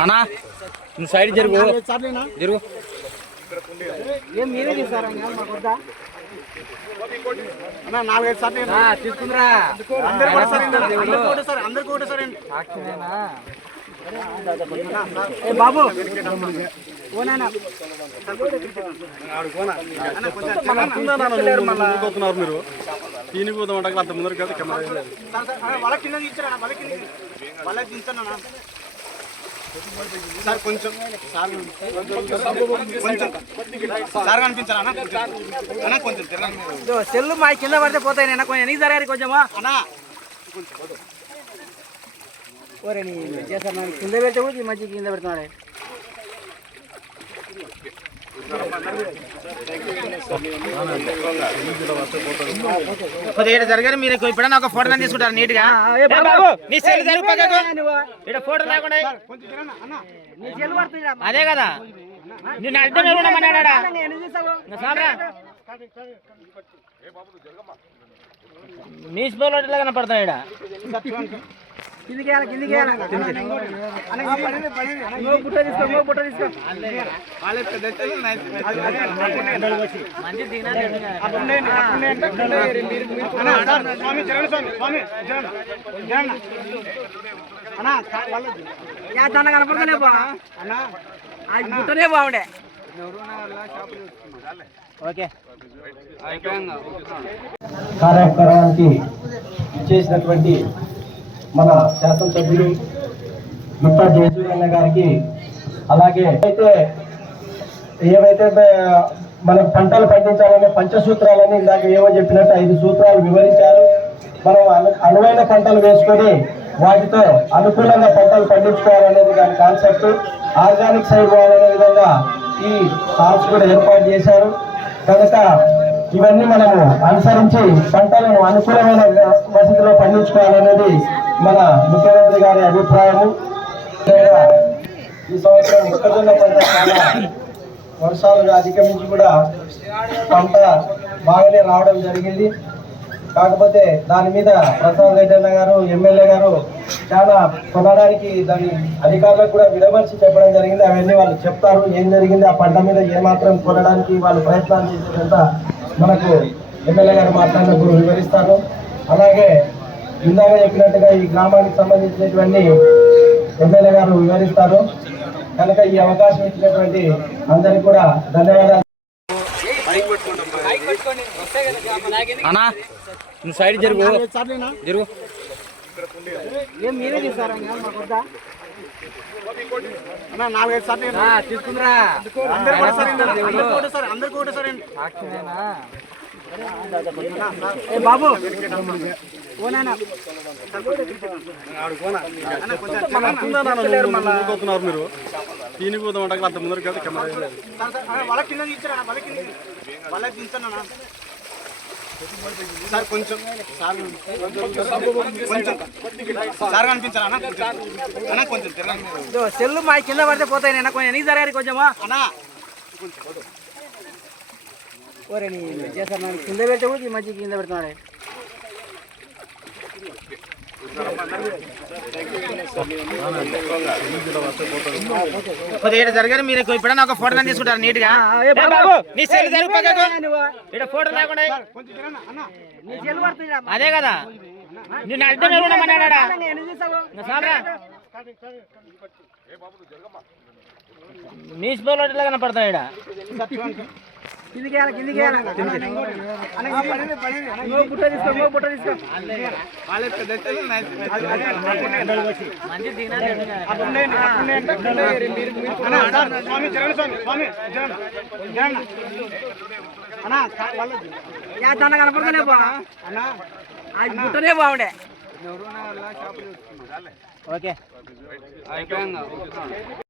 అన్నా నువ్వు సైడ్ జరుగు. జరుగు. ఏం మీరే చేస్తారా మాకు వద్దా? నాలుగైదు సార్లు తీసుకుందిరా. అందరు కూడా సరే అందరు కూడా సరే అందరు కూడా సరే బాబు ఓనానా మీరు దీనికి పోదాం అంటే అంత ముందర కదా కెమెరా వాళ్ళ కింద సార్ కొంచెం సార్ కొంచెం సార్ కనిపించారా కొంచెం. సెల్లు మా కింద పడితే పోతాయి నేను కొంచెం నీకు జరగాలి కొంచెమా అన్నా ఓరే నీ చేస్తారు నాకు కింద పెడితే కూడా ఈ మధ్య కింద పెడుతున్నాడే కొద్దిగా జరగారు మీరు ఇప్పుడు ఒక ఫోటో తీసుకుంటారు నీట్గా? నీ సెల్ ఇక్కడ ఫోటో లేకుండా అదే కదా. నిన్ను అర్థం ఎవరున్నామన్నాడా ఎందుకు చేస్తావు. నీ స్పేర్ ఎట్లా కనపడతాయి ఇక్కడ కిందికి వేయాలి కిందికి ఇంకో బుట్ట తీసుకో ఇంకో బుట్ట తీసుకో. అన్న కనపడతలే బా అన్న బుట్టనే బాగుండే ఓకే. కార్యక్రమానికి ఇచ్చేసినటువంటి మన శాసనసభ్యులు గుట్టా జయసూర్యన్న గారికి. అలాగే అయితే ఏవైతే మనం పంటలు పండించాలనే పంచసూత్రాలని ఇందాక ఏవో చెప్పినట్టు ఐదు సూత్రాలు వివరించారు. మనం అను- అనువైన పంటలు వేసుకొని వాటితో అనుకూలంగా పంటలు పండించుకోవాలనేది దాని కాన్సెప్ట్. ఆర్గానిక్ సైడ్ పోవాలనే విధంగా ఈ స్టాల్స్ కూడా ఏర్పాటు చేశారు. కనుక ఇవన్నీ మనము అనుసరించి పంటలను అనుకూలమైన వసతిలో పండించుకోవాలనేది మన ముఖ్యమంత్రి గారి అభిప్రాయము. ఈ సంవత్సరం మొక్కజొన్న పంట వర్షాలు అధిగమించి కూడా పంట బాగానే రావడం జరిగింది. కాకపోతే దాని మీద ప్రసాద్ రెడ్డి అన్న గారు ఎమ్మెల్యే గారు చాలా కొనడానికి దాని అధికారులకు కూడా విడమర్చి చెప్పడం జరిగింది. అవన్నీ వాళ్ళు చెప్తారు ఏం జరిగింది ఆ పంట మీద ఏమాత్రం కొనడానికి వాళ్ళు ప్రయత్నాలు చేసేదంతా మనకు ఎమ్మెల్యే గారు మాట్లాడినప్పుడు వివరిస్తారు అలాగే ఇందాక చెప్పినట్టుగా ఈ గ్రామానికి సంబంధించినటువంటి ఎమ్మెల్యే గారు వివరిస్తారు. కనుక ఈ అవకాశం ఇచ్చినటువంటి అందరికీ కూడా ధన్యవాదాలు. అన్నా నువ్వు సైడ్ జరుగు జరుగు ఏం మీరే చేస్తారా నాలుగైదు సార్లు తీసుకుందిరా. అందరు కూడా సరే అందరు కూడా సరే అందరు కూడా సరే ఏ బాబు. ఊరుకోతున్నారు మీరు. దీనికి పోదాం అంటే అంత ముందర కదా కెమెరా ఏం లేదు. వాళ్ళ కింద దించారా వాళ్ళ కింద వాళ్ళ దించానా సార్ కొంచెం. సార్ కొంచెం. సార్ కనిపించారా అన్న? కొంచెం. తిరగండి. సెల్లు మా కింద పడితే పోతాయి నేను కొంచెం నీకు జరగాలి కొంచెమా? అన్నా. ఓరే నీ నాకు కింద పెడితే కూడా ఈ మధ్య కింద పెడుతున్నాడే కొద్దిగా జరగారు మీరు ఇప్పుడు ఒక ఫోటో తీసుకుంటారు నీట్గా నీ సెల్ ఇక్కడ ఫోటో లేకుండా అదే కదా. నిన్ను అర్థం ఎవరున్నామన్నాడా ఎందుకు చేస్తావు సారా నీ స్పేర్ ఎట్లా కనపడతాయి ఇక్కడ కిందికి వేయాలి కిందికి ఇంకో బుట్ట తీసుకో ఇంకో బుట్ట తీసుకో. స్వామి స్వామి స్వామి అన్న వాళ్ళ కనపడతలే బా అన్న బుట్టనే బాగుండే ఓకే.